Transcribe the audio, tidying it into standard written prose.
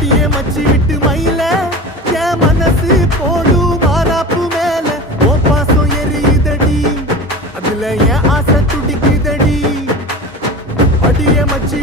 அடியே மச்சி விட்டு மயில என் மனசு போடு மாறாப்பு மேல ஓ பாசம் எரியுதடி அதுல என் ஆசை துடிக்குதடி அடியே மச்சி